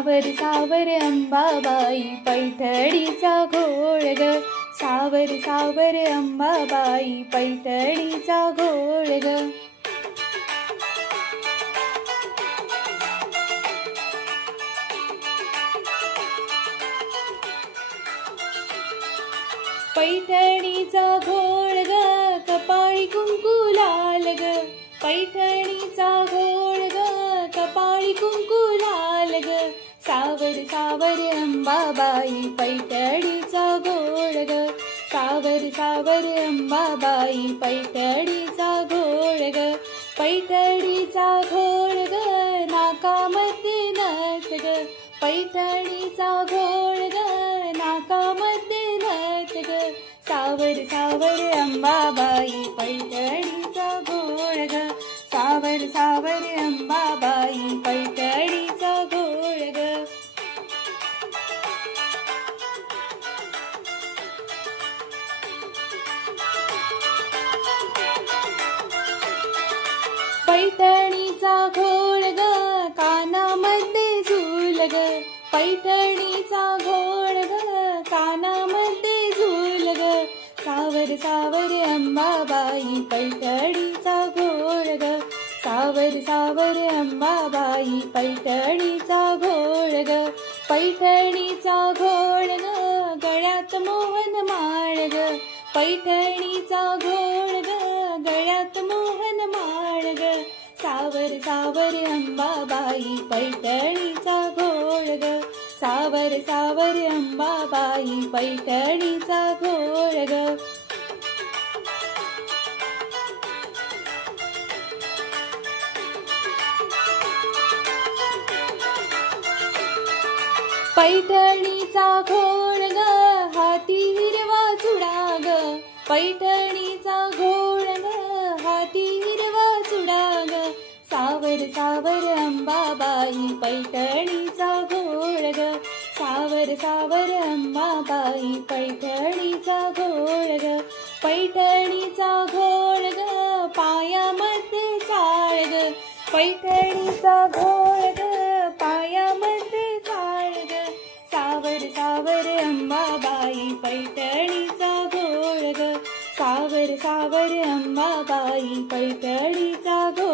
सावर सावर अंबाबाई पैठणीचा घोळ ग, सावर सावर अंबाबाई पैठणीचा घोळ ग. पैठणीचा घोळ ग, कपाळी कुंकू लाल ग, पैठणीचा घोळ ग, कपाळी कुंकू लाल ग. सावर सावर अंबाबाई पैठणीचा घोळ ग, सावर सावर अंबाबाई पैठणीचा घोळ ग. पैठणीचा घोळ ग, नाकामध्ये नथ ग, पैठणीचा घोळ ग, नाकामध्ये नथ ग. सावर सावर अंबाबाई पैठणीचा घोळ ग, सावर सावर अंबाबाई पैठणीचा घोळ ग. पैठणीचा घोळ ग, कानामध्ये झूल ग, पैठणीचा घोळ ग, कानामध्ये झूल ग. सावर सावर अंबाबाई पैठणीचा घोळ ग, सावर सावर अंबाबाई पैठणीचा घोळ ग. पैठणीचा घोळ ग, गळ्यात मोहन माळ ग, पैठणीचा घोळ ग, गळ्यात मोहन माळ ग. सावर सावर अंबाबाई पैठणीचा घोळ ग, सावर सावर अंबाबाई पैठणीचा घोळ ग. पैठणीचा घोळ ग, हाती हिरवा चुडा ग, पैठणीचा घोळ ग, हाती हिरवा चुडा ग. सावर सावर अंबाबाई पैठणीचा घोळ ग, सावर सावर अंबाबाई पैठणीचा घोळ ग. पैठणीचा घोळ ग, पायामध्ये चाळ ग, पैठणीचा घोळ ग, पायामध्ये चाळ ग. सावर सावर अंबाबाई पैठणीचा घोळ ग, सावर सावर अंबाबाई पैठणीचा घोळ